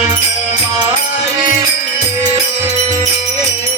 I'm oh